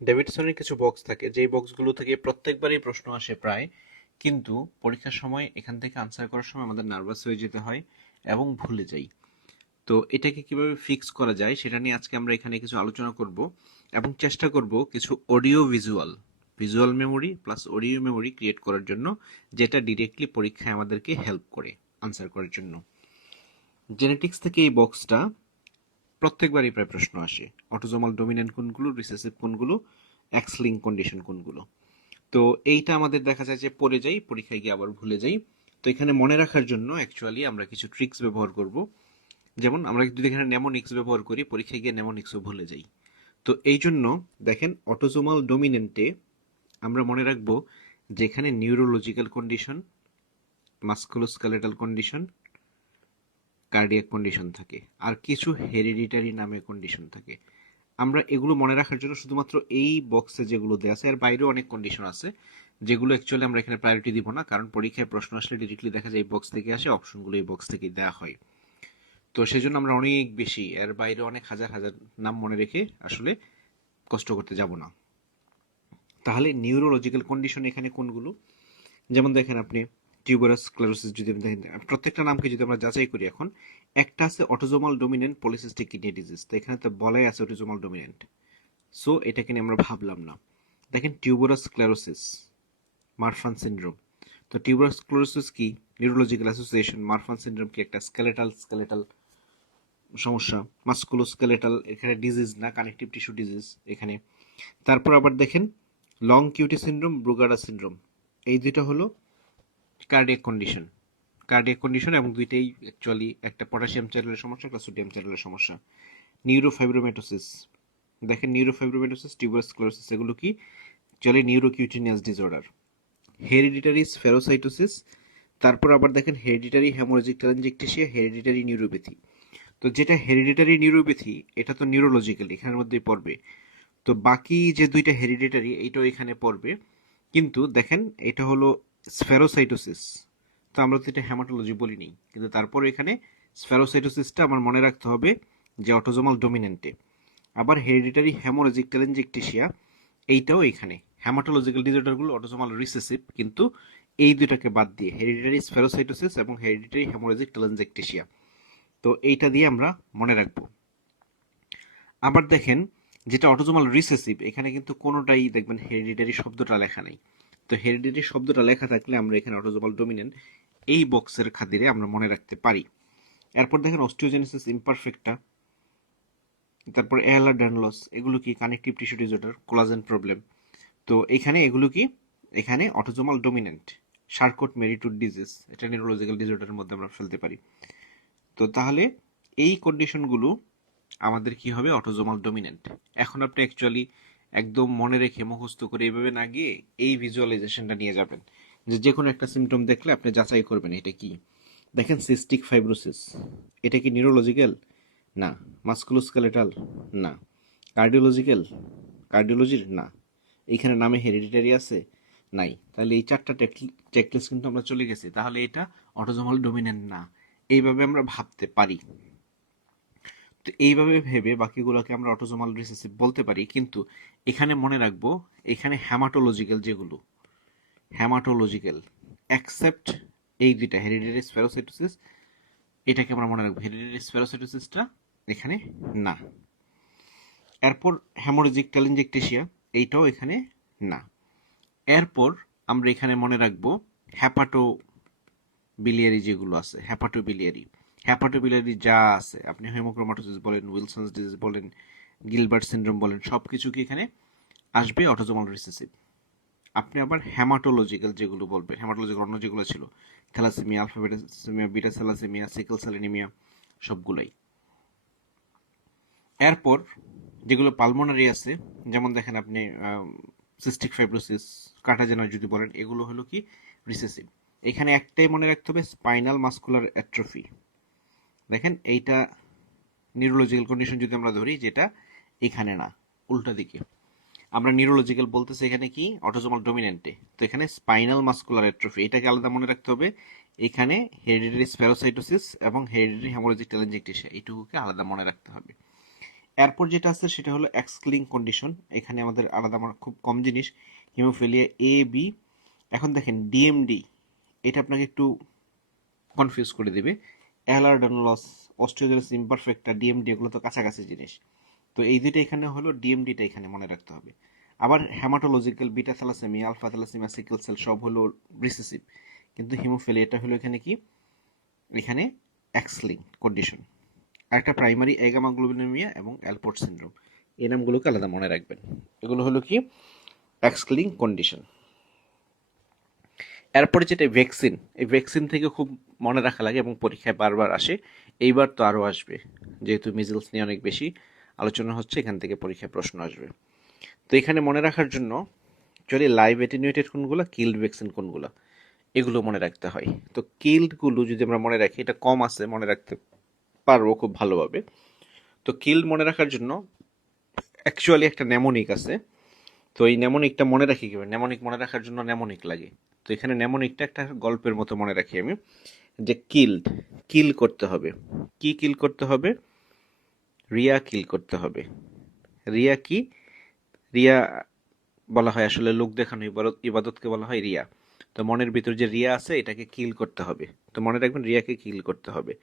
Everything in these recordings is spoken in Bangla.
ডেভিডসনের কিছু বক্স থাকে যেই বক্সগুলো থেকে প্রত্যেকবারই প্রশ্ন আসে প্রায়, কিন্তু পরীক্ষার সময় এখান থেকে আনসার করার সময় আমাদের নার্ভাস হয়ে যেতে হয় এবং ভুলে যাই। তো এটাকে কিভাবে ফিক্স করা যায় সেটা নিয়ে আজকে আমরা এখানে কিছু আলোচনা করব এবং চেষ্টা করব কিছু audio visual visual memory plus audio memory create করার জন্য, যেটা ডিরেক্টলি পরীক্ষায় আমাদেরকে হেল্প করে আনসার করার জন্য। জেনেটিক্স থেকে এই বক্সটা প্রত্যেকবারই প্রায় প্রশ্ন আসে, অটোজোমাল ডমিন্যান্ট কোনগুলো, রিসেসিভ কোনগুলো, এক্স লিঙ্ক কন্ডিশন কোনগুলো। তো এইটা আমাদের দেখা যায় যে পড়ে যাই, পরীক্ষায় গিয়ে আবার ভুলে যাই। তো এখানে মনে রাখার জন্য অ্যাকচুয়ালি আমরা কিছু ট্রিক্স ব্যবহার করব। যেমন আমরা যদি এখানে নেমোনিক্স ব্যবহার করি, পরীক্ষায় গিয়ে নেমোনিক্সও ভুলে যাই। তো এই জন্য দেখেন অটোজোমাল ডমিনেন্টে আমরা মনে রাখবো যে এখানে neurological condition, musculoskeletal condition, cardiac condition থাকে, আর কিছু হেরিডিটারি নামে কন্ডিশন থাকে। আমরা এগুলো মনে রাখার জন্য শুধুমাত্র এই বক্সে যেগুলো দেওয়া আছে, এর বাইরেও অনেক কন্ডিশন আছে যেগুলো অ্যাকচুয়ালি আমরা এখানে প্রায়োরিটি দিব না, কারণ পরীক্ষায় প্রশ্ন আসলে ডিরেক্টলি দেখা যায় এই বক্স থেকে আসে, অপশনগুলো এই বক্স থেকে দেওয়া হয়। তো সেজন্য আমরা অনেক বেশি এর বাইরে অনেক হাজার হাজার নাম মনে রেখে আসলে কষ্ট করতে যাব না। তাহলে নিউরোলজিক্যাল কন্ডিশন এখানে কোনগুলো, যেমন দেখেন আপনি টিউবারাস স্ক্লেরোসিস যদি দেখেন, প্রত্যেকটা নামকে যদি আমরা যাচাই করি, এখন একটা আছে autosomal dominant polycystic kidney disease, তো এখানে তো বলাই আছে অটোজোমাল ডমিনেন্ট, সো এটাকে নিয়ে আমরা ভাবলাম না। দেখেন টিউবারাস স্ক্লেরোসিস, মারফান সিনড্রোম। তো টিউবারাস স্ক্লেরোসিস কি? Neurological association. মারফান সিনড্রোম কি? একটা স্কেলেটাল সমস্যা, মাস্কুলোস্কেলেটাল, এখানে ডিজিজ না, কানেকটিভ টিস্যু ডিজিজ এখানে। তারপর আবার দেখেন লং কিউটি সিনড্রোম, ব্রুগাডা সিনড্রোম, এই দুইটা হলো কার্ডিয়াক কন্ডিশন। কার্ডিয়াক কন্ডিশন এবং দুইটাই অ্যাকচুয়ালি একটা পটাশিয়াম চ্যানেলের সমস্যা, একটা সোডিয়াম চ্যানেলের সমস্যা। নিউরোফাইব্রোমেটোসিস, দেখেন নিউরোফাইব্রোমেটোসিস, টিউবারাস স্ক্লেরোসিস, এগুলো কি? চলে নিউরোকিউটিনিয়াস ডিসঅর্ডার। হেরিডিটারি স্ফেরোসাইটোসিস, তারপর আবার দেখেন হেরিডিটারি হেমোরেজিক টেলাঞ্জিকটেশিয়া, হেরিডিটারি নিউরোপ্যাথি। তো যেটা হেরিডিটারি নিউরোপ্যাথি এটা তো নিউরোলজিক্যাল এখানের মধ্যেই পড়বে। তো বাকি যে দুইটা হেরিডিটারি এইটাও এখানে পড়বে, কিন্তু দেখেন এটা হলো স্ফেরোসাইটোসিস, তো আমরা তো এটা হ্যামাটোলজি বলিনি, কিন্তু তারপর এখানে স্ফেরোসাইটোসিসটা আমার মনে রাখতে হবে যে অটোজোমাল ডমিনেন্টে। আবার হেরিডিটারি হেমোরেজিক টেলেনজেকটেশিয়া, এইটাও এখানে। হ্যামাটোলজিক্যাল ডিসঅর্ডারগুলো অটোজোমাল রিসেসিভ, কিন্তু এই দুইটাকে বাদ দিয়ে হেরিডিটারি স্ফেরোসাইটোসিস এবং হেরিডিটারি হেমোরেজিক টেলেনজেকটেশিয়া, তো এইটা দিয়ে আমরা মনে রাখবো। আবার দেখেন যেটা অটোজোমাল রিসেসিভ, এখানে কিন্তু কোনোটাই দেখবেন হেরিডিটারি শব্দটা লেখা নাই। তো হেরিডিটারি শব্দটা লেখা থাকলে আমরা এখানে অটোজোমাল ডমিনেন্ট এই বক্সের খাতিরে আমরা মনে রাখতে পারি। এরপর দেখেন অস্টিওজেনেসিস ইমপারফেক্টা, তারপর এলার ড্যানলস, এগুলো কি? Connective tissue disorder, collagen problem. তো এখানে এগুলো কি? এখানে অটোজোমাল ডমিনেন্ট। শার্কট মেরিটুড ডিজিজ, এটা নিউরোলজিক্যাল ডিসঅর্ডারের মধ্যে আমরা ফেলতে পারি। তো তাহলে এই কন্ডিশনগুলো আমাদের কি হবে? Autosomal dominant. এখন আপনি অ্যাকচুয়ালি একদম মনে রেখে মুখস্থ করে এইভাবে না গিয়ে এই ভিজুয়ালাইজেশনটা নিয়ে যাবেন, যে যে কোনো একটা সিমটম দেখলে আপনি যাচাই করবেন এটা কি। দেখেন সিস্টিক ফাইব্রোসিস, এটা কি নিউরোলজিক্যাল? না। মাস্কুলোস্কেলেটাল? না। কার্ডিওলজিক্যাল? কার্ডিওলজির? না। এইখানে নামে হেরিডিটারি আছে? নাই। তাহলে এই চারটা চেকলিস্ট কিন্তু আমরা চলে গেছি, তাহলে এটা অটোজোমাল ডমিনেন্ট না। এইভাবে আমরা ভাবতে পারি। তো এইভাবে ভেবে বাকিগুলোকে আমরা অটোজোমাল রিসেসিভ বলতে পারি, কিন্তু এখানে মনে রাখবো এখানে হ্যামাটোলজিক্যাল যেগুলো, হ্যামাটোলজিক্যাল অ্যাকসেপ্ট এই দুইটা হেরিডিটারি স্ফেরোসাইটোসিস, এটাকে আমরা মনে রাখবো। হেরিডিটারি স্ফেরোসাইটোসিসটা এখানে না। এরপর হ্যামোরেজিক টেলেনজেকটেশিয়া, এইটাও এখানে না। এরপর আমরা এখানে মনে রাখবো হ্যাপাটো বিলিয়ারি যেগুলো আছে, হ্যাপাটোবিলিয়ারি। হ্যাপাটোবিলিয়ারি যা আছে, আপনি হেমোক্রোমাটোসিস বলেন, উইলসনস ডিজিজ বলেন, গিলবার্ট সিনড্রোম বলেন, সব কিছু কি এখানে আসবে? Autosomal recessive. আপনি আবার হ্যামাটোলজিক্যাল যেগুলো বলবেন, হ্যামাটোলজিক্যাল অন্য যেগুলো ছিল, থ্যালাসেমিয়া, আলফা বেটাসেমিয়া, beta thalassaemia, sickle cell anaemia, সবগুলাই। এরপর যেগুলো পালমোনারি আছে, যেমন দেখেন আপনি সিস্টিক ফাইব্রোসিস, কাটাজেনা যদি বলেন, এগুলো হলো কি? রিসেসিভ। এখানে একটাই মনে রাখতে হবে, স্পাইনাল মাস্কুলার অ্যাট্রফি। দেখেন এইটা নিউরোলজিক্যাল কন্ডিশন যদি আমরা ধরি, যেটা এখানে না, উল্টা দিকে। আমরা নিউরোলজিক্যাল বলতেছি এখানে কি? অটোজোমাল ডমিনেন্টে। তো এখানে স্পাইনাল মাস্কুলার অ্যাট্রফি, এটাকে আলাদা মনে রাখতে হবে। এখানে হেরিডিটারি স্পেরোসাইটোসিস এবং হেরিডিটারি হেমোরেজিক টেলেনজেকটেশিয়া, এইটুকুকে আলাদা মনে রাখতে হবে। এরপর যেটা আছে সেটা হলো এক্স লিঙ্ক কন্ডিশন। এখানে আমাদের আলাদা আমার খুব কম জিনিস, হিমোফিলিয়া এ বি। এখন দেখেন ডিএমডি, এটা আপনাকে একটু কনফিউজ করে দিবে। অ্যালার্ডনলস, অস্ট্রিওজেনাস ইমপারফেক্টা, ডিএমডি এগুলো তো কাছাকাছি জিনিস। তো এই দুইটা এখানে হলো, ডিএমডিটা এখানে মনে রাখতে হবে। আবার hematological beta thalassemia, alpha thalassemia, sickle cell সব হলো রিসেসিভ, কিন্তু হিমোফিলিয়াটা হলো এখানে কি, এখানে এক্স লিঙ্ক কন্ডিশন। আরেকটা প্রাইমারি এগামাগ্লোবিনেমিয়া এবং অ্যালপোর্ট সিনড্রোম, এই নামগুলোকে আলাদা মনে রাখবেন। এগুলো হলো কি এক্স লিঙ্ক কন্ডিশন। এরপরে যেটা ভ্যাকসিন, এই ভ্যাকসিন থেকে খুব মনে রাখা লাগে এবং পরীক্ষায় বারবার আসে, এইবার তো আরও আসবে, যেহেতু মিজলস নিয়ে অনেক বেশি আলোচনা হচ্ছে, এখান থেকে পরীক্ষায় প্রশ্ন আসবে। তো এখানে মনে রাখার জন্য অ্যাকচুয়ালি লাইভ অ্যাটেনুয়েটেড কোনগুলো, কিল্ড ভ্যাকসিন কোনগুলো, এগুলো মনে রাখতে হয়। তো কিল্ডগুলো যদি আমরা মনে রাখি, এটা কম আছে, মনে রাখতে পারবো খুব ভালোভাবে। তো কিল্ড মনে রাখার জন্য অ্যাকচুয়ালি একটা নেমোনিক আছে। তো এই নেমোনিকটা মনে রাখি কীভাবে, নেমোনিক মনে রাখার জন্য নেমোনিক লাগে। তো এখানে নেমোনিকটা একটা গল্পের মতো মনে রাখি আমি, যে কিল্ড, কিল করতে হবে। কি কিল করতে হবে? রিয়া কিল করতে হবে। রিয়া কি? রিয়া বলা হয় আসলে লোক দেখানো ইবাদতকে বলা হয় রিয়া। তো মনের ভিতর যে রিয়া আছে এটাকে কিল করতে হবে। তো মনে রাখবেন রিয়াকে কিল করতে হবে।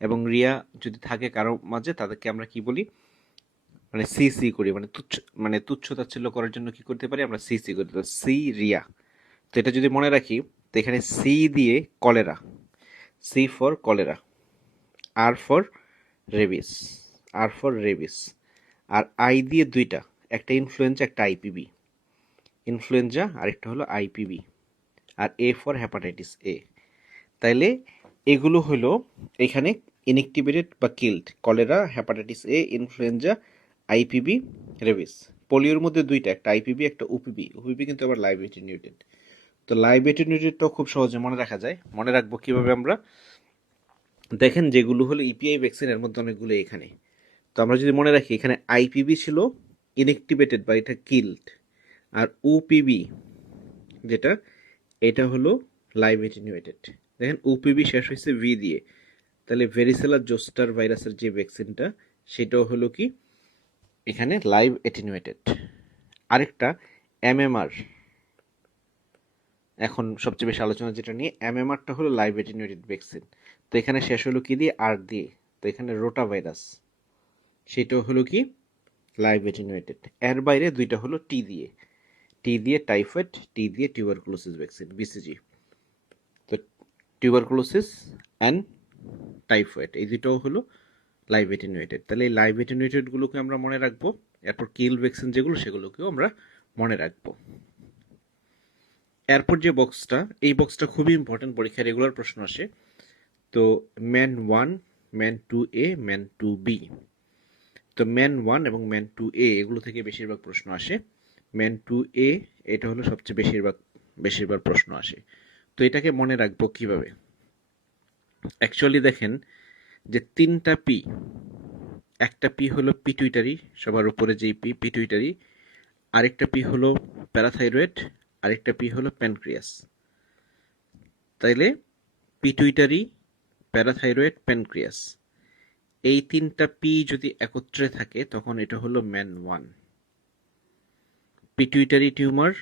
এবং রিয়া যদি থাকে কারো মাঝে, তাদেরকে আমরা কি বলি, মানে সি সি করি, মানে তুচ্ছ তাচ্ছিল্য করার জন্য কি করতে পারি আমরা, সি সি করি। তো সি রিয়া, তো এটা যদি মনে রাখি, তো এখানে সি দিয়ে cholera, C for cholera, R for rabies, R for rabies. আর আই দিয়ে দুইটা, একটা ইনফ্লুয়েঞ্জা একটা আইপিবি, ইনফ্লুয়েঞ্জা আরেকটা হলো আইপিবি। আর এ ফর হ্যাপাটাইটিস এ। তাইলে এগুলো হলো এখানে ইনএক্টিভেটেড বা killed, cholera, hepatitis A, influenza, IPV, rabies. পোলিওর মধ্যে দুইটা, একটা আইপিবি একটা ওপিবি। ওপিবি কিন্তু আবার লাইভ অ্যাটেনুয়েটেড। তো লাইভ অ্যাটেনুয়েটেডটাও খুব সহজে মনে রাখা যায়। মনে রাখবো কিভাবে আমরা, দেখেন যেগুলো হলো ইপিআই ভ্যাকসিনের মধ্যে অনেকগুলো এখানে। তো আমরা যদি মনে রাখি, এখানে আইপিবি ছিল ইনএক্টিভেটেড বা এটা কিল্ড, আর ওপিবি যেটা, এটা হলো লাইভ অ্যাটেনুয়েটেড। দেখেন ওপিবি শেষ হয়েছে ভি দিয়ে, তাহলে ভেরিসেলা জোস্টার ভাইরাসের যে ভ্যাকসিনটা, সেটাও হলো কি এখানে লাইভ অ্যাটেনুয়েটেড। আরেকটা এমএমআর, এখন সবচেয়ে বেশি আলোচনা যেটা নিয়ে, এমএমআরটা হলো লাইভ অ্যাটেনুয়েটেড ভ্যাকসিন। তো এখানে শেষ হলো কি দিয়ে, আর দিয়ে। তো এখানে রোটা ভাইরাস, সেটাও হলো কি লাইভ অ্যাটেনুয়েটেড। এর বাইরে দুইটা হলো টি দিয়ে, টি দিয়ে টাইফয়েড, টি দিয়ে টিউবারকুলোসিস ভ্যাকসিন, বিসিজি। তো টিউবারকুলোসিস অ্যান্ড টাইফয়েড, এই দুটোও হলো লাইভ অ্যাটেনুয়েটেড। তাহলে এই লাইভ অ্যাটেনুয়েটেডগুলোকে আমরা মনে রাখবো। এরপর কিল ভ্যাকসিন যেগুলো, সেগুলোকেও আমরা মনে রাখবো। এরপর যে বক্সটা, এই বক্সটা খুবই ইম্পর্টেন্ট, পরীক্ষায় রেগুলার প্রশ্ন আসে। তো man 1, man 2A, man 2B। তো ম্যান 1 এবং ম্যান 2A এগুলো থেকে বেশিরভাগ প্রশ্ন আসে। ম্যান 2A এটা হলো সবচেয়ে বেশিরভাগ প্রশ্ন আসে। তো এটাকে মনে রাখবো কিভাবে? অ্যাকচুয়ালি দেখেন যে তিনটা পি, একটা পি হলো পিটুইটারি, সবার উপরে যেই পি, পিটুইটারি। আরেকটা পি হলো প্যারাথাইরয়েড, আরেকটা পি হলো প্যানক্রিয়াস। তাইলে পিটুইটারি, প্যারাথাইরয়েড, প্যানক্রিয়াস, এই তিনটা পি যদি একত্রে থাকে তখন এটা হলো ম্যান 1। পিটুইটারি টিউমার,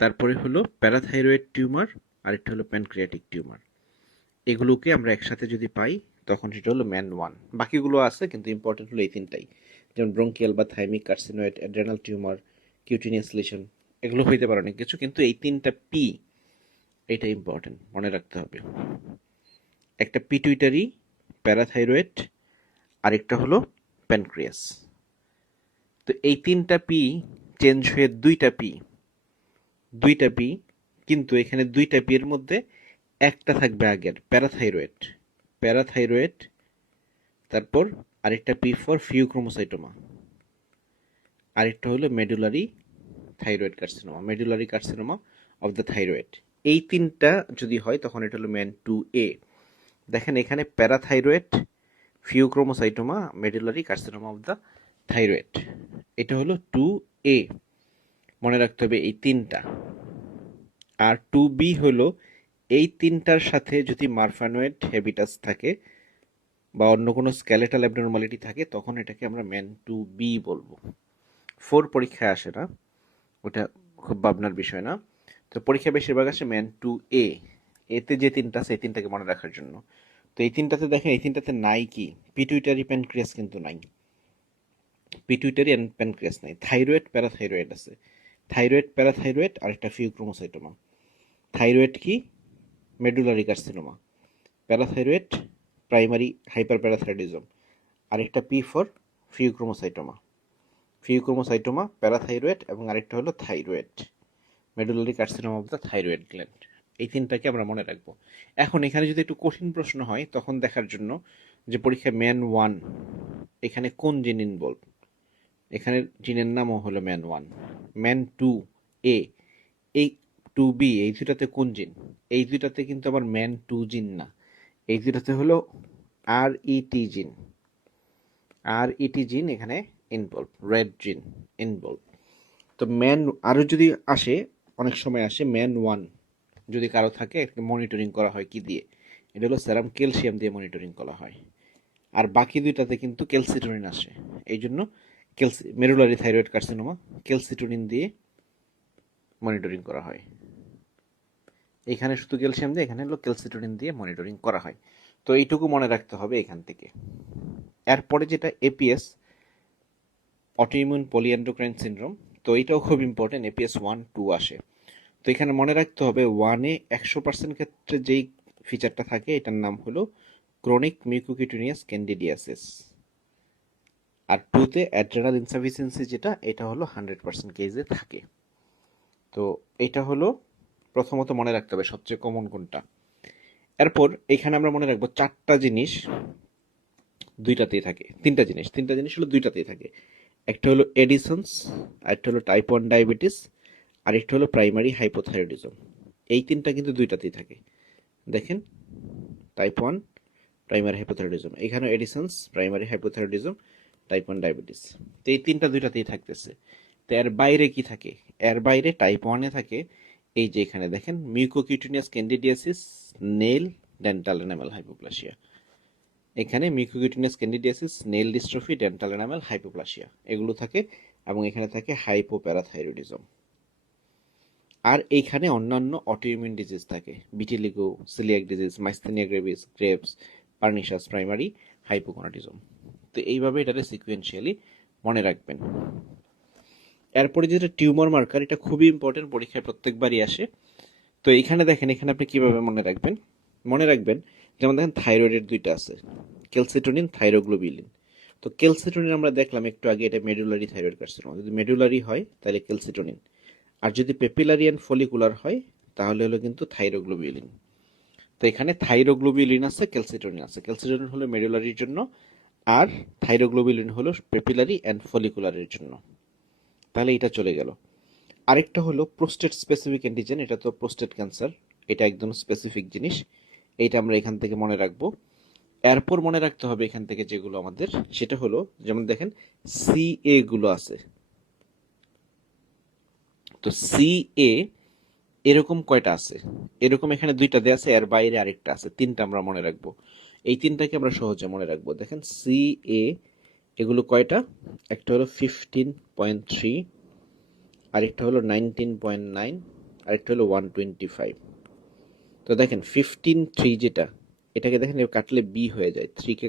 তারপরে হলো প্যারাথাইরয়েড টিউমার, আরেকটা হলো প্যানক্রিয়াটিক টিউমার। এগুলোকে আমরা একসাথে যদি পাই তখন সেটা হলো ম্যান 1। বাকিগুলো আছে কিন্তু ইম্পর্টেন্ট হলো এই তিনটাই, যেমন ব্রঙ্কিয়াল বা thymic carcinoid, adrenal tumour, cutaneous lesion, এগুলো হইতে পারে অনেক কিছু, কিন্তু এই তিনটা পি এটা ইম্পর্টেন্ট, মনে রাখতে হবে। একটা পিটুইটারি, প্যারাথাইরয়েড, আরেকটা হলো প্যানক্রিয়াস। তো এই তিনটা পি চেঞ্জ হয়ে দুইটা পি, কিন্তু এখানে দুইটা পি এর মধ্যে একটা থাকবে আগের, প্যারাথাইরয়েড, প্যারাথাইরয়েড, তারপর আরেকটা পি ফর ফিউক্রোমোসাইটোমা, আরেকটা হলো medullary thyroid carcinoma, medullary carcinoma of the thyroid. এই তিনটা যদি হয় তখন এটা হলো ম্যান 2A। দেখেন এখানে parathyroid, phaeochromocytoma, medullary carcinoma of the thyroid, এটা হলো 2A। মনে রাখতে হবে এই তিনটা। আর 2B হলো এই তিনটার সাথে যদি মারফানোয়েড হ্যাবিটাস থাকে, বা অন্য কোনো স্কেলেটাল অ্যাবনর্মালিটি থাকে তখন এটাকে আমরা ম্যান টু বি বলবো। 4 পরীক্ষায় আসে না, ওটা খুব ভাবনার বিষয় না। তো পরীক্ষা বেশিরভাগ আসে ম্যান টু এ, এতে যে তিনটা আছে এই তিনটাকে মনে রাখার জন্য। তো এই তিনটাতে দেখেন, এই তিনটাতে নাই কি, পিটুইটারি প্যানক্রিয়াস কিন্তু নাই, পিটুইটারি অ্যান্ড প্যানক্রিয়াস নাই, থাইরয়েড প্যারাথাইরয়েড আছে, থাইরয়েড প্যারাথাইরয়েড আর একটা ফিউক্রোমোসাইটোমা। থাইরয়েড কি, medullary carcinoma, parathyroid primary hyper parathyroidism, আরেকটা পি ফর ফিউক্রোমোসাইটোমা, ফিউক্রোমোসাইটোমা, প্যারাথাইরয়েড এবং আরেকটা হলো thyroid, medullary carcinoma of the thyroid gland. এই তিনটাকে আমরা মনে রাখবো। এখন এখানে যদি একটু কঠিন প্রশ্ন হয় তখন দেখার জন্য যে পরীক্ষায় ম্যান ওয়ান এখানে কোন জিন ইনভলভ, এখানে জিনের নামও হলো ম্যান ওয়ান। ম্যান টু এ, এই টু বি, এই দুটাতে কোন জিন, এই দুটাতে কিন্তু আবার ম্যান টু জিন না, এই দুটাতে হলো আর ইটি জিন, আর ইটি জিন এখানে ইনভলভ, রেড জিন ইনভলভ। তো ম্যান আরও যদি আসে, অনেক সময় আসে ম্যান ওয়ান যদি কারো থাকে মনিটরিং করা হয় কি দিয়ে, এটা হলো সেরাম ক্যালসিয়াম দিয়ে মনিটরিং করা হয়। আর বাকি দুইটাতে কিন্তু ক্যালসিটোনিন আসে, এই জন্য মেরুলারি থাইরয়েড কার্সিনোমা ক্যালসিটোনিন দিয়ে মনিটরিং করা হয়। এখানে শুধু ক্যালসিয়াম দিয়ে, এখানে হলো ক্যালসিটোনিন দিয়ে মনিটরিং করা হয়। তো এইটুকু মনে রাখতে হবে এখান থেকে। এরপরে যেটা এপিএস, অটোইমিউন পলিএন্ডোক্রাইন সিনড্রোম, তো এটাও খুব ইম্পর্টেন্ট, এপিএস 1-2 আসে। তো এখানে মনে রাখতে হবে 1-এ 100% ক্ষেত্রে যেই ফিচারটা থাকে এটার নাম হলো ক্রনিক মিউকোকিউটেনিয়াস ক্যান্ডিডিয়াসিস, আর 2-তে অ্যাড্রেনাল ইনসাফিসিয়েন্সি যেটা, এটা হলো 100% কেসে থাকে। তো এটা হলো প্রথমত মনে রাখতে হবে সবচেয়ে কমন কোনটা। এরপর এখানে আমরা মনে রাখবো চারটা জিনিস দুইটাতেই থাকে, তিনটা জিনিস হলো দুইটাতেই থাকে। একটা হলো এডিসন্স, আরেকটা হলো টাইপ 1 ডায়াবেটিস, আরেকটা হলো প্রাইমারি হাইপোথাইরয়েডিজম। এই তিনটা কিন্তু দুইটাতেই থাকে। দেখেন, টাইপ 1 প্রাইমারি হাইপোথাইরয়েডিজম, এখানে এডিসন্স, প্রাইমারি হাইপোথাইরয়েডিজম, টাইপ 1 ডায়াবেটিস। তো এই তিনটা দুইটাতেই থাকতেছে। তো এর বাইরে কি থাকে, এর বাইরে টাইপ 1-এ থাকে এই যে এখানে দেখেন mucocutaneous candidiasis, nail dental enamel hypoplasia, এখানে mucocutaneous candidiasis, nail dystrophy, dental enamel hypoplasia এগুলো থাকে, এবং এখানে থাকে হাইপোপ্যারাথাইরয়েডিজম। আর এইখানে অন্যান্য অটোইমিউন ডিজিজ থাকে, vitiligo, coeliac disease, myasthenia gravis, Graves, pernicious, primary hypogonadism. তো এইভাবে এটাকে সিকুয়েন্সিয়ালি মনে রাখবেন। এরপরে যেটা টিউমার মার্কার, এটা খুবই ইম্পর্টেন্ট, পরীক্ষায় প্রত্যেকবারই আসে। তো এখানে দেখেন, এখানে আপনি কিভাবে মনে রাখবেন, মনে রাখবেন যেমন দেখেন থাইরয়েডের দুইটা আছে, ক্যালসিটোনিন, থাইরোগ্লোবিলিন। তো ক্যালসিটোনিন আমরা দেখলাম একটু আগে, এটা মেডুলারি থাইরয়েড কার্সিনোমা, যদি মেডুলারি হয় তাহলে ক্যালসিটোনিন, আর যদি পেপিলারি অ্যান্ড ফলিকুলার হয় তাহলে হলো কিন্তু থাইরোগ্লোবিউলিন। তো এখানে থাইরোগ্লোবিউলিন আছে, ক্যালসিটোনিন আছে, ক্যালসিটোনিন হলো মেডুলারির জন্য আর থাইরোগ্লোবিউলিন হলো পেপিলারি অ্যান্ড ফলিকুলারের জন্য। তাহলে এটা চলে গেল। আরেকটা হলো প্রোস্টেট স্পেসিফিক অ্যান্টিজেন, এটা তো প্রোস্টেট ক্যান্সার, এটা একদম স্পেসিফিক জিনিস, এইটা আমরা এখান থেকে মনে রাখবো। এরপর মনে রাখতে হবে এখান থেকে যেগুলো আমাদের, সেটা হলো যেমন দেখেন সিএ গুলো আছে। তো সিএ এরকম কয়টা আছে, এরকম এখানে দুইটা দেয়া আছে, এর বাইরে আরেকটা আছে, তিনটা আমরা মনে রাখবো। এই তিনটাকে আমরা সহজে মনে রাখবো। দেখেন সিএ এগুলো কয়টা, একটা হলো 15.3, আরেকটা হলো 19.9, আরেকটা হলো 125। তো দেখেন 15.3 যেটা, এটাকে দেখেন কাটলে বি হয়ে যায়, 3-কে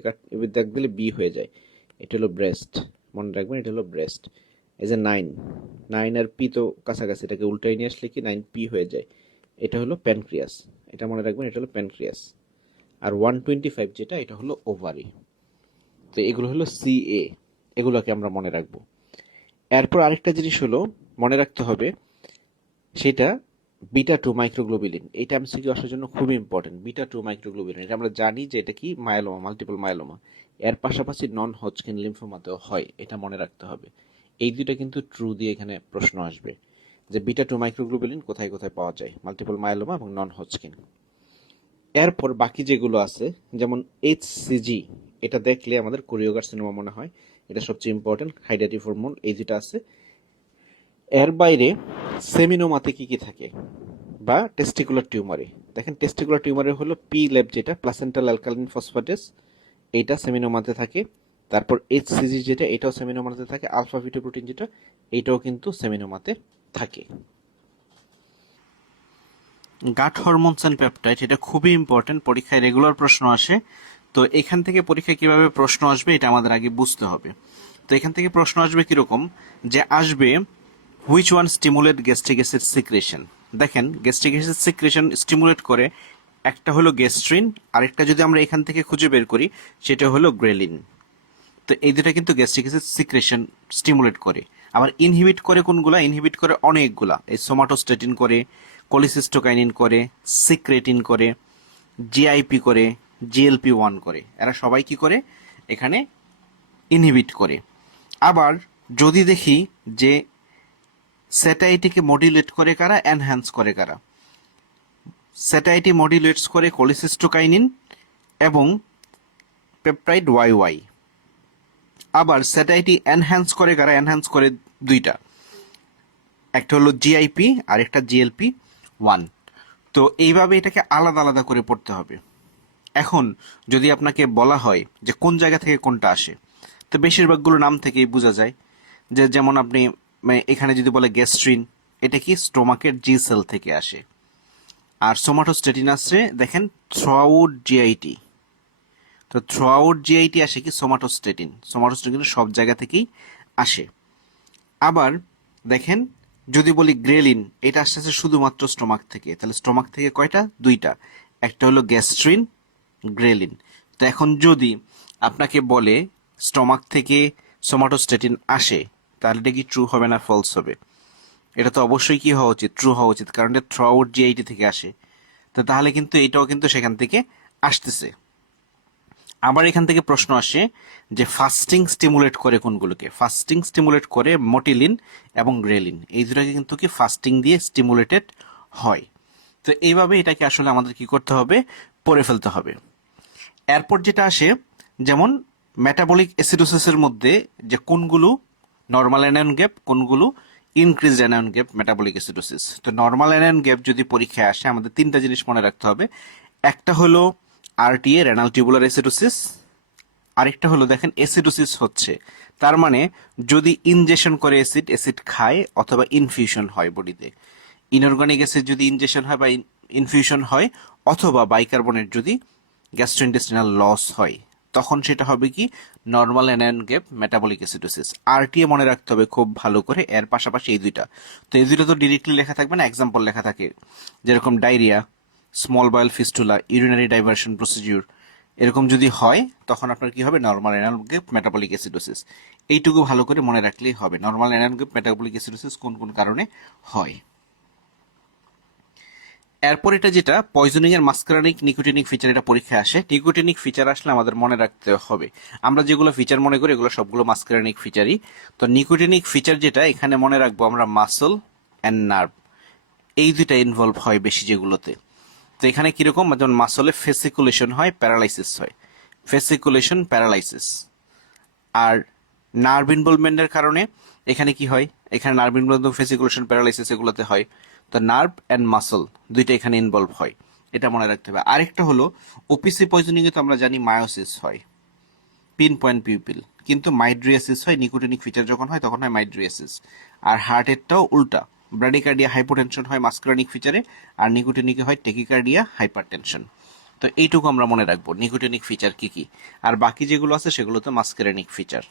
দাগ দিলে বি হয়ে যায়, এটা হলো ব্রেস্ট, মনে রাখবেন এটা হলো ব্রেস্ট। এই যে 9 আর পি তো কাছাকাছি, এটাকে উল্টাই নিয়ে আসলে কি 9P হয়ে যায়, এটা হলো প্যানক্রিয়াস, এটা মনে রাখবেন এটা হলো প্যানক্রিয়াস। আর 125 যেটা, এটা হলো ওভারি। তো এগুলো হলো সিএ, এগুলোকে আমরা মনে রাখবো। এরপর আরেকটা জিনিস হলো মনে রাখতে হবে, সেটা বিটা 2 মাইক্রোগ্লোবিলিন, এটা এমসিকিউ আসার জন্য খুবই ইম্পর্টেন্ট। বিটা 2 মাইক্রোগ্লোবিলিন, এটা আমরা জানি যে এটা কি মায়োলোমা, মাল্টিপল মায়োলোমা, এর পাশাপাশি নন হজকিন লিম্ফোমাতেও হয়, এটা মনে রাখতে হবে। এই দুইটা কিন্তু ট্রু দিয়ে এখানে প্রশ্ন আসবে, যে বিটা 2 মাইক্রোগ্লোবিলিন কোথায় কোথায় পাওয়া যায়, মাল্টিপল মায়োলোমা এবং নন হজকিন। এরপর বাকি যেগুলো আছে যেমন এইচসিজি, এটা দেখলে আমাদের কোরিওকার্সিনোমা মনে হয়, এটা সবচেয়ে ইম্পর্টেন্ট, হাইড্রাটিফর্মল, এই যেটা আছে। এর বাইরে সেমিনোমাতে কি কি থাকে, বা টেস্টিকুলার টিউমারে, দেখেন টেস্টিকুলার টিউমারে হলো পি ল্যাব যেটা, প্লাসেন্টাল অ্যালকালিন ফসফেটেস, এটা সেমিনোমাতে থাকে। তারপর এইচসিজি যেটা, এটাও সেমিনোমাতে থাকে। আলফা ফিটোপ্রোটিন যেটা, এটাও কিন্তু সেমিনোমাতে থাকে। গাট হরমোনস অ্যান্ড পেপটাইড, এটা খুবই ইম্পর্টেন্ট, পরীক্ষায় রেগুলার প্রশ্ন আসে। তো এখান থেকে পরীক্ষায় কিভাবে প্রশ্ন আসবে এটা আমাদের আগে বুঝতে হবে। তো এখান থেকে প্রশ্ন আসবে কিরকম, যে আসবে which one stimulate gastric acid secretion. দেখেন গ্যাস্ট্রিক অ্যাসিড সিক্রেশন স্টিমুলেট করে, একটা হলো গ্যাস্ট্রিন, আরেকটা যদি আমরা এখান থেকে খুঁজে বের করি সেটা হলো গ্রেলিন। তো এই দুটা কিন্তু গ্যাস্ট্রিক অ্যাসিড সিক্রেশন স্টিমুলেট করে। আবার ইনহিবিট করে কোনগুলা, ইনহিবিট করে অনেকগুলা, এই সোমাটোস্ট্যাটিন করে, কোলিসিস্টোকাইনিন করে, সিক্রেটিন করে, জিআইপি করে, জিএলপি-1 করে, এরা সবাই কি করে এখানে ইনহিবিট করে। আবার যদি দেখি যে স্যাটাইটিকে মডিউলেট করে কারা, এনহ্যান্স করে কারা, স্যাটাইটি মডিউলেটস করে কোলিসিস্টোকাইনিন এবং পেপটাইড ওয়াই ওয়াই। আবার স্যাটাইটি এনহ্যান্স করে কারা, এনহ্যান্স করে দুইটা, একটা হলো জিআইপি আর একটা জিএলপি-1। তো এইভাবে এটাকে আলাদা আলাদা করে পড়তে হবে। এখন যদি আপনাকে বলা হয় যে কোন জায়গা থেকে কোনটা আসে, তো বেশিরভাগগুলো নাম থেকেই বোঝা যায়। যে যেমন আপনি এখানে যদি বলে গ্যাস্ট্রিন, এটা কি স্টোমাকের জি সেল থেকে আসে। আর সোমাটোস্ট্যাটিন আসছে দেখেন থ্রুআউট জিআইটি। তো থ্রুআউট জিআইটি আসে কি সোমাটোস্ট্যাটিন, সোমাটোস্ট্যাটিন সব জায়গা থেকেই আসে। আবার দেখেন যদি বলি গ্রেলিন, এটা আসতেছে শুধুমাত্র স্টোমাক থেকে, তাহলে স্টোমাক থেকে কয়টা, দুইটা, একটা হলো গ্যাস্ট্রিন, গ্রেলিন। তো এখন যদি আপনাকে বলে স্টোমাক থেকে সোমাটোস্ট্যাটিন আসে, তাহলে এটা কি ট্রু হবে না ফলস হবে? এটা তো অবশ্যই কি হওয়া উচিত, ট্রু হওয়া উচিত, কারণ এটা থ্রুআউট জিআইটি থেকে আসে। তো তাহলে কিন্তু এটাও কিন্তু সেখান থেকে আসতেছে। আবার এখান থেকে প্রশ্ন আসে যে ফাস্টিং স্টিমুলেট করে কোনগুলোকে, ফাস্টিং স্টিমুলেট করে মোটিলিন এবং গ্রেলিন, এই দুটাকে কিন্তু কি ফাস্টিং দিয়ে স্টিমুলেটেড হয়। তো এইভাবে এটাকে আসলে আমাদের কি করতে হবে, পড়ে ফেলতে হবে। এরপর যেটা আসে, যেমন মেটাবলিক অ্যাসিডোসিসের মধ্যে যে কোনগুলো নর্মাল অ্যানায়ন গ্যাপ, কোনগুলো increase anion gap metabolic acidosis. তো নর্মাল অ্যানায়ন গ্যাপ যদি পরীক্ষায় আসে, আমাদের তিনটা জিনিস মনে রাখতে হবে। একটা হলো আরটিএ, রেনাল টিউবুলার অ্যাসিডোসিস। আরেকটা হলো দেখেন অ্যাসিডোসিস হচ্ছে, তার মানে যদি ইনজেকশন করে অ্যাসিড, অ্যাসিড খায় অথবা ইনফিউশন হয় বডিতে। ইনঅর্গানিক অ্যাসিড যদি ইনজেকশন হয় বা ইনফিউশন হয়, অথবা বাইকার্বনেট যদি গ্যাস্ট্রোইন্টেস্টিনাল লস হয়, তখন সেটা হবে কি normal anion gap metabolic acidosis. RTA মনে রাখতে হবে খুব ভালো করে, এর পাশাপাশি এই দুইটা। তো এই দুইটা তো ডিরেক্টলি লেখা থাকবে না, এক্সাম্পল লেখা থাকে, যেরকম diarrhoea, small বায়োল fistula, urinary diversion procedure, এরকম যদি হয় তখন আপনার কি হবে, normal anion gap metabolic acidosis. এইটুকু ভালো করে মনে রাখলেই হবে, normal anion gap metabolic acidosis কোন কোন কারণে হয়। এরপর এটা যেটা পয়জনিং এর মাস্কারানিক নিকোটিনিক ফিচার, এটা পরীক্ষায় আসে। নিকোটিনিক ফিচার আসলে আমাদের মনে রাখতে হবে, আমরা যেগুলো ফিচার মনে করি এগুলো সবগুলো মাস্কারানিক ফিচারই। তো নিকোটিনিক ফিচার যেটা এখানে মনে রাখবো আমরা, মাসল অ্যান্ড নার্ভ, এই দুইটা ইনভলভ হয় বেশি যেগুলোতে। তো এখানে কিরকম, যেমন মাসলে ফেসিকুলেশন হয়, প্যারালাইসিস হয়, ফেসিকুলেশন প্যারালাইসিস। আর নার্ভ ইনভলভমেন্টের কারণে এখানে কি হয়, এখানে নার্ভ ইনভলভমেন্ট, ফেসিকুলেশন, প্যারালাইসিস এগুলোতে হয়। তো নার্ভ অ্যান্ড মাসল দুইটা এখানে ইনভলভ হয়, এটা মনে রাখতে হবে। আরেকটা হলো ওপিসি পয়জনিং এ তো আমরা জানি মায়োসিস হয়, পিন পয়েন্ট পিউপিল, কিন্তু মাইড্রিয়াসিস হয় নিকোটিনিক ফিচার যখন হয়, তখন হয় মাইড্রিয়াসিস। আর হার্টেরটাও উল্টা, ব্র্যাডিকার্ডিয়া হাইপোটেনশন হয় মাস্কুলারিক ফিচারে, আর নিকোটিনিকে হয় টেকিকার্ডিয়া হাইপারটেনশন। তো এইটুকু আমরা মনে রাখবো নিকোটিনিক ফিচার কি কি, আর বাকি যেগুলো আছে সেগুলো তো মাস্কুলারিক ফিচার।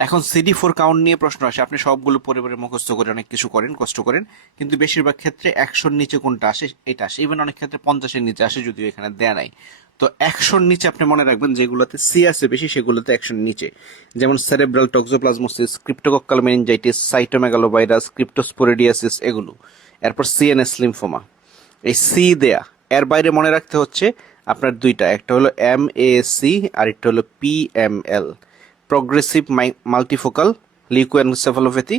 এখন CD4 কাউন্ট নিয়ে প্রশ্ন আসে, আপনি সবগুলো পরে পরে মুখস্থ করে অনেক কিছু করেন, কষ্ট করেন, কিন্তু বেশিরভাগ ক্ষেত্রে 100-র নিচে কোনটা আসে, এটা আসে। ইভেন অনেক ক্ষেত্রে 50-এর নিচে আসে, যদিও এখানে দেয়া নাই। তো 100-র নিচে আপনি মনে রাখবেন যেগুলোতে সি আছে বেশি, সেগুলোতে 100-র নিচে, যেমন cerebral toxoplasmosis, cryptococcal meningitis, cytomegalovirus, cryptosporidiosis, এগুলো। এরপর সিএনএস লিম্ফোমা, এই সি দেয়া। এর বাইরে মনে রাখতে হচ্ছে আপনার দুইটা, একটা হলো MAC আর একটা হলো PML, প্রগ্রেসিভ মাল্টিফোকাল লিউকোএনসেফালোপ্যাথি,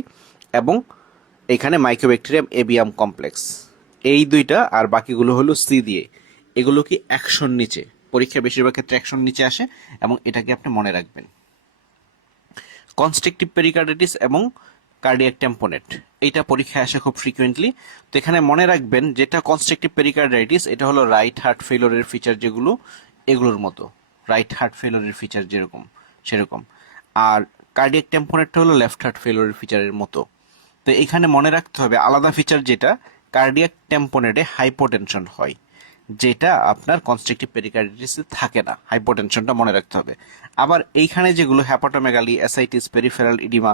এবং এখানে মাইক্রোব্যাকটেরিয়াম এবিয়াম কমপ্লেক্স, এই দুইটা। আর বাকিগুলো হলো সি দিয়ে। এগুলো কি 100-র নিচে, পরীক্ষা বেশিরভাগ ক্ষেত্রে 100-র নিচে আসে, এবং এটাকে আপনি মনে রাখবেন। কনস্ট্রিকটিভ পেরিকার্ডিটিস এবং কার্ডিয়াক ট্যাম্পোনেট, এইটা পরীক্ষায় আসে খুব ফ্রিকুয়েন্টলি। তো এখানে মনে রাখবেন যেটা কনস্ট্রিকটিভ পেরিকার্ডাইটিস, এটা হলো রাইট হার্ট ফেইলিওরের ফিচার যেগুলো, এগুলোর মতো। রাইট হার্ট ফেলোরের ফিচার যেরকম সেরকম। আর কার্ডিয়াক টেম্পোনেটটা হলো লেফট হার্ট ফেলোরের ফিচারের মতো। তো এখানে মনে রাখতে হবে আলাদা ফিচার যেটা কার্ডিয়াক টেম্পোনেটে হাইপোটেনশন হয়, যেটা আপনার কনস্ট্রাকটিভ পেরিকার্ডিটিসে থাকে না। হাইপোটেনশনটা মনে রাখতে হবে। আবার এইখানে যেগুলো হ্যাপাটোমেগালি, অ্যাসাইটিস, পেরিফেরাল ইডিমা,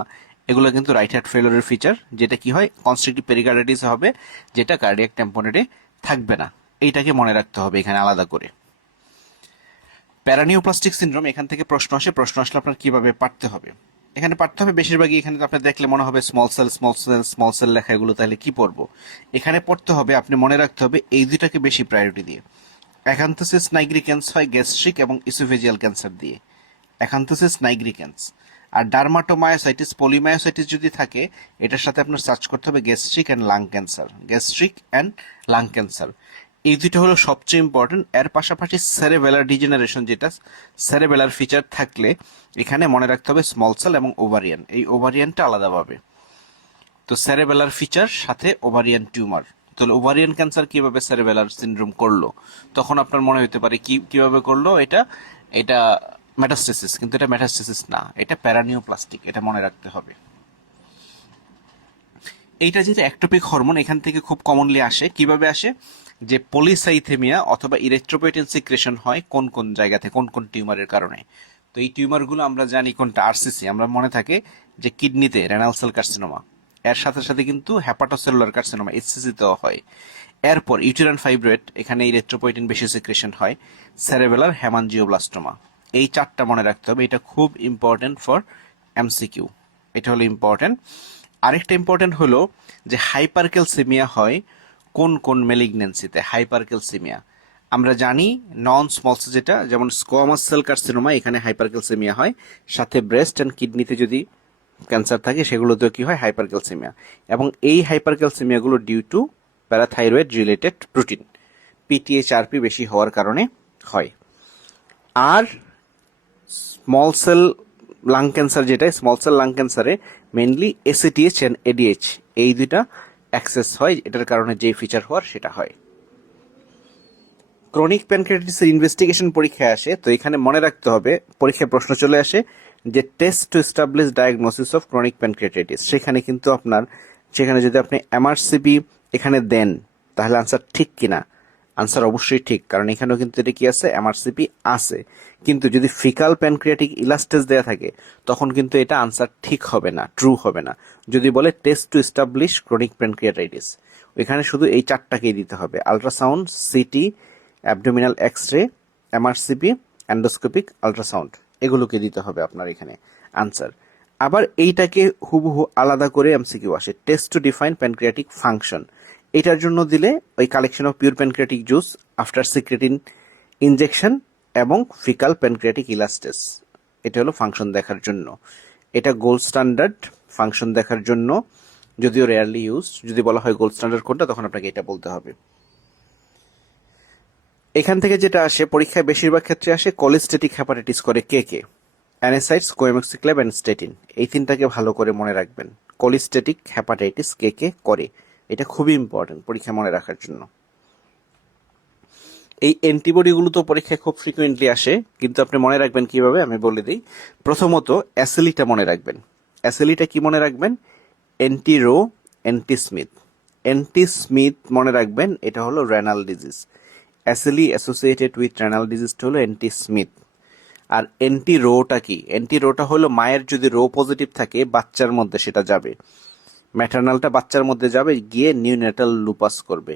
এগুলো কিন্তু রাইট হার্ট ফেলোরের ফিচার, যেটা কি হয় কনস্ট্রাকটিভ পেরিকার্ডিটিস হবে, যেটা কার্ডিয়াক টেম্পোনেটে থাকবে না। এইটাকে মনে রাখতে হবে এখানে আলাদা করে। প্যারানিওপ্লাস্টিক সিনড্রোম, এখান থেকে প্রশ্ন আসে, প্রশ্ন আসলে আপনার কিভাবে পারতে হবে। এখানে পারতে হবে বেশিরভাগই, এখানে তো আপনার দেখলে মনে হবে small cell small cell small cell লেখা, এগুলো তাহলে কি পড়বো। এখানে পড়তে হবে, আপনি মনে রাখতে হবে এই দুইটাকে বেশি প্রায়োরিটি দিয়ে। অ্যাকান্থোসিস নাইগ্রিকেন্স হয় গ্যাস্ট্রিক এবং ইসোফেজিয়াল ক্যান্সার দিয়ে, অ্যাকান্থোসিস নাইগ্রিকেন্স। আর ডার্মাটোমায়োসাইটিস পলিমায়োসাইটিস যদি থাকে, এটার সাথে আপনার সার্চ করতে হবে gastric and lung cancer, gastric and lung cancer. এই দুটো হলো সবচেয়ে ইম্পর্টেন্ট। এর পাশাপাশি সেরেবেলার ডিজেনারেশন, যেটা সেরেবেলার ফিচার থাকলে এখানে মনে রাখতে হবে স্মল সেল এবং ওভারিয়ান, এই ওভারিয়ানটা আলাদাভাবে। তো সেরেবেলার ফিচার সাথে ওভারিয়ান টিউমার। তাহলে ওভারিয়ান ক্যান্সার কিভাবে সেরেবেলার সিনড্রোম করলো, তখন আপনার মনে হতে পারে কিভাবে করলো এটা, এটা মেটাস্টেসিস, কিন্তু এটা মেটাস্টেসিস না, এটা প্যারানিওপ্লাস্টিক, এটা মনে রাখতে হবে। এইটা যেটা অ্যাক্টোপিক হরমোন, এখান থেকে খুব কমনলি আসে। কিভাবে আসে, যে পলিসাইথেমিয়া অথবা ইরেথ্রোপয়েটিন সিক্রেশন হয় কোন কোন জায়গাতে, কোন কোন টিউমারের কারণে। তো এই টিউমারগুলো আমরা জানি কোনটা, আরসিসি, আমরা মনে থাকে যে কিডনিতে রেনাল সেল কার্সিনোমা, এর সাথে সাথে কিন্তু হ্যাপাটোসেলুলার কার্সিনোমা এইচসিসিতেও হয়। এরপর ইউটেরাইন ফাইব্রয়েড, এখানে ইরেথ্রোপয়েটিন বেশি সিক্রেশন হয়। সেরেবেলার হেমানজিওব্লাস্টোমা। এই চারটা মনে রাখতে হবে, এটা খুব ইম্পর্টেন্ট ফর এমসিকিউ, এটা হলো ইম্পর্টেন্ট। আরেকটা ইম্পর্টেন্ট হলো যে হাইপারক্যালসিমিয়া হয় কোন কোন মেলিগনেন্সিতে। হাইপারক্যালসিমিয়া আমরা জানি নন স্মল সেল, যেটা যেমন স্কোয়ামাস সেল কার্সিনোমা, এখানে হাইপারক্যালসিমিয়া হয়। সাথে ব্রেস্ট অ্যান্ড কিডনিতে যদি ক্যান্সার থাকে সেগুলোতেও কি হয়, হাইপারক্যালসিমিয়া। এবং এই হাইপারক্যালসিমিয়াগুলো due to parathyroid related protein, PTHrP বেশি হওয়ার কারণে হয়। আর স্মল সেল লাং ক্যান্সার, যেটা স্মল সেল লাং ক্যান্সারে মেনলি এসিটিএইচ অ্যান্ড এডিএইচ, এই দুইটা অ্যাক্সেস হয়, এটার কারণে যে ফিচার হওয়ার সেটা হয়। ক্রনিক প্যানক্রিয়াটিসের ইনভেস্টিগেশন পরীক্ষায় আসে, তো এখানে মনে রাখতে হবে, পরীক্ষায় প্রশ্ন চলে আসে যে test to establish diagnosis of chronic pancreatitis. সেখানে কিন্তু আপনার, সেখানে যদি আপনি এমআরসিপি এখানে দেন, তাহলে আনসার ঠিক কিনা, আনসার অবশ্যই ঠিক, কারণ এখানেও কিন্তু এটা কি আছে, এমআরসিপি আছে। কিন্তু যদি ফিকাল প্যানক্রিয়াটিক ইলাস্টেজ দেওয়া থাকে, তখন কিন্তু এটা আনসার ঠিক হবে না, ট্রু হবে না। যদি বলে test to establish chronic pancreatitis, ওইখানে শুধু এই চারটাকেই দিতে হবে, ultrasound, CT, abdominal X-ray, MRCP, endoscopic ultrasound, এগুলোকে দিতে হবে আপনার এখানে আনসার। আবার এইটাকে হুবহু আলাদা করে এমসিকিউ আসে, test to define pancreatic function. এটার জন্য দিলে ওই collection of pure pancreatic juice after secretin injection এবং ফিকাল প্যানক্রিয়াটিক ইলাস্টেস, এটা হলো ফাংশন দেখার জন্য। এটা গোল্ড স্ট্যান্ডার্ড ফাংশন দেখার জন্য, যদিও রেয়ারলি ইউজ। যদি বলা হয় গোল্ড স্ট্যান্ডার্ড কোনটা, তখন আপনাকে এটা বলতে হবে। এখান থেকে যেটা আসে পরীক্ষায় বেশিরভাগ ক্ষেত্রে আসে, কলিস্টেটিক হ্যাপাটাইটিস করে কে কে, অ্যানেসাইডস, কোয়েমোক্সিক্ল্যাব অ্যান্ড স্টেটিন, এই তিনটাকে ভালো করে মনে রাখবেন। কলিস্টেটিক হ্যাপাটাইটিস কে কে করে, এটা খুবই ইম্পর্টেন্ট পরীক্ষা মনে রাখার জন্য। এই অ্যান্টিবডিগুলো তো পরীক্ষায় খুব ফ্রিকুয়েন্টলি আসে, কিন্তু আপনি মনে রাখবেন কিভাবে আমি বলে দিই। প্রথমত অ্যাসিলিটা মনে রাখবেন। অ্যাসিলিটা কি মনে রাখবেন, anti Ro, anti Smith. Anti Smith মনে রাখবেন, এটা হলো রেনাল ডিজিজ। অ্যাসিলি অ্যাসোসিয়েটেড উইথ রেনাল ডিজিজটা হলো অ্যান্টি স্মিথ। আর অ্যান্টি রোটা কি, অ্যান্টি রোটা হলো মায়ের যদি রো পজিটিভ থাকে বাচ্চার মধ্যে সেটা যাবে, ম্যাটারনালটা বাচ্চার মধ্যে যাবে, গিয়ে নিউনেটাল লুপাস করবে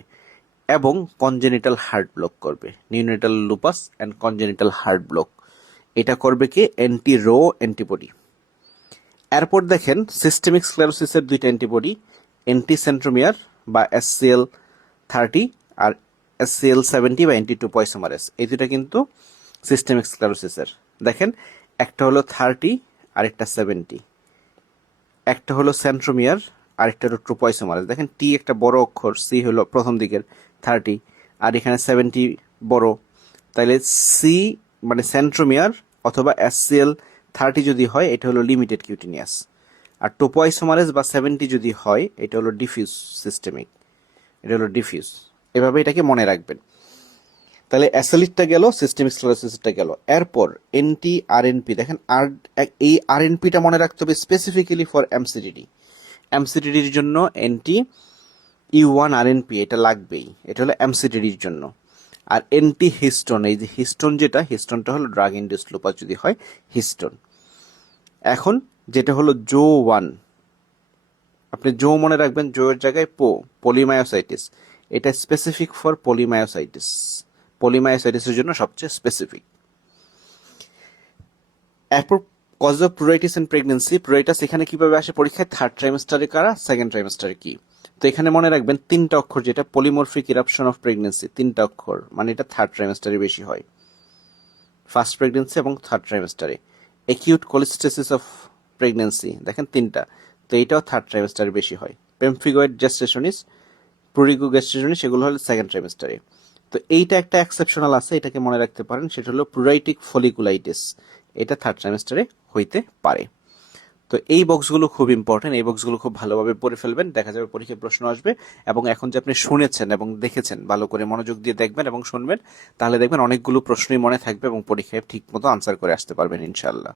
এবং কনজেনিটাল হার্ট ব্লক করবে। Neonatal lupus and congenital heart block, এটা করবে কি, অ্যান্টি রো অ্যান্টিবডি। এরপর দেখেন সিস্টেমিক স্ক্লেরোসিসের দুইটা অ্যান্টিবডি, অ্যান্টি সেন্ট্রোমিয়ার বা SCL30 আর SCL70 বা অ্যান্টি 2 পয়সোমারেস, এই দুটা কিন্তু সিস্টেমিক স্ক্লেরোসিসের। দেখেন একটা হলো 30 আরেকটা 70, একটা হলো সেন্ট্রোমিয়ার আরেকটা হলো ট্রোপয়সোমারেস। দেখেন টি একটা বড় অক্ষর, সি হলো প্রথম দিকের 30 আর এখানে 70 বড়, তাহলে সি মানে সেন্ট্রোমিয়ার অথবা SCL30 যদি হয় এটা হলো লিমিটেড কিউটিনিয়াস, আর টোপোয়াইসোমারেস বা 70 যদি হয় এটা হলো ডিফিউজ সিস্টেমিক, এটা হলো ডিফিউজ। এভাবে এটাকে মনে রাখবেন। তাহলে অ্যাসেলিটটা গেল, সিস্টেমিক স্ক্লেরোসিসটা গেল। এরপর এনটি আরএনপি, দেখেন এই আরএনপিটা মনে রাখতে হবে স্পেসিফিক্যালি ফর এমসিডিডি। এমসিডিডির জন্য এনটি ইউ1 আরএনপি এটা লাগবেই, এটা হলো এমসিডিডির জন্য। আর এনটি হিস্টোন, এই যে হিস্টোন, হিস্টোনটা হলো ড্রাগ ইনডিউসড লুপাস যদি হয় হিস্টোন। এখন যেটা হলো জো1, আপনি জো মনে রাখবেন, জো এর জায়গায় পলিমায়োসাইটিস, এটা স্পেসিফিক ফর পলিমায়োসাইটিস, পলিমায়োসাইটিসের জন্য সবচেয়ে স্পেসিফিক। এরপর cause of pruritus and pregnancy, প্রুরাইটাস এখানে কিভাবে আসে পরীক্ষায়, থার্ড ট্রাইমেস্টারে কারা, সেকেন্ড ট্রাইমেস্টারে কি। তো এখানে মনে রাখবেন 3টা অক্ষর, যেটা পলিমরফিক ইরাপশন অফ প্রেগনেন্সি, 3টা অক্ষর, মানে এটা থার্ড ট্রাইমেস্টারে বেশি হয়, ফার্স্ট প্রেগনেন্সি এবং থার্ড ট্রাইমেস্টারে। একিউট কোলিস্টেসিস অফ প্রেগনেন্সি, দেখেন 3টা, তো এইটাও থার্ড ট্রাইমেস্টারে বেশি হয়। পেমফিগয়েড জেস্টেশনিস, প্রুরিগো গেস্টেশনিস, সেগুলো হলো সেকেন্ড ট্রাইমেস্টারে। তো এইটা একটা এক্সেপশনাল আছে, এটাকে মনে রাখতে পারেন, সেটা হলো প্লুরাইটিক ফলিকুলাইটিস, এটা থার্ড ট্রাইমেস্টারে হইতে পারে। তো এই বক্সগুলো খুব ইম্পর্টেন্ট, এই বক্সগুলো খুব ভালোভাবে পড়ে ফেলবেন, দেখা যাবে পরীক্ষায় প্রশ্ন আসবে। এবং এখন যে আপনি শুনেছেন এবং দেখেছেন, ভালো করে মনোযোগ দিয়ে দেখবেন এবং শুনবেন, তাহলে দেখবেন অনেকগুলো প্রশ্নই মনে থাকবে এবং পরীক্ষায় ঠিক মতো আনসার করে আসতে পারবেন ইনশাল্লাহ।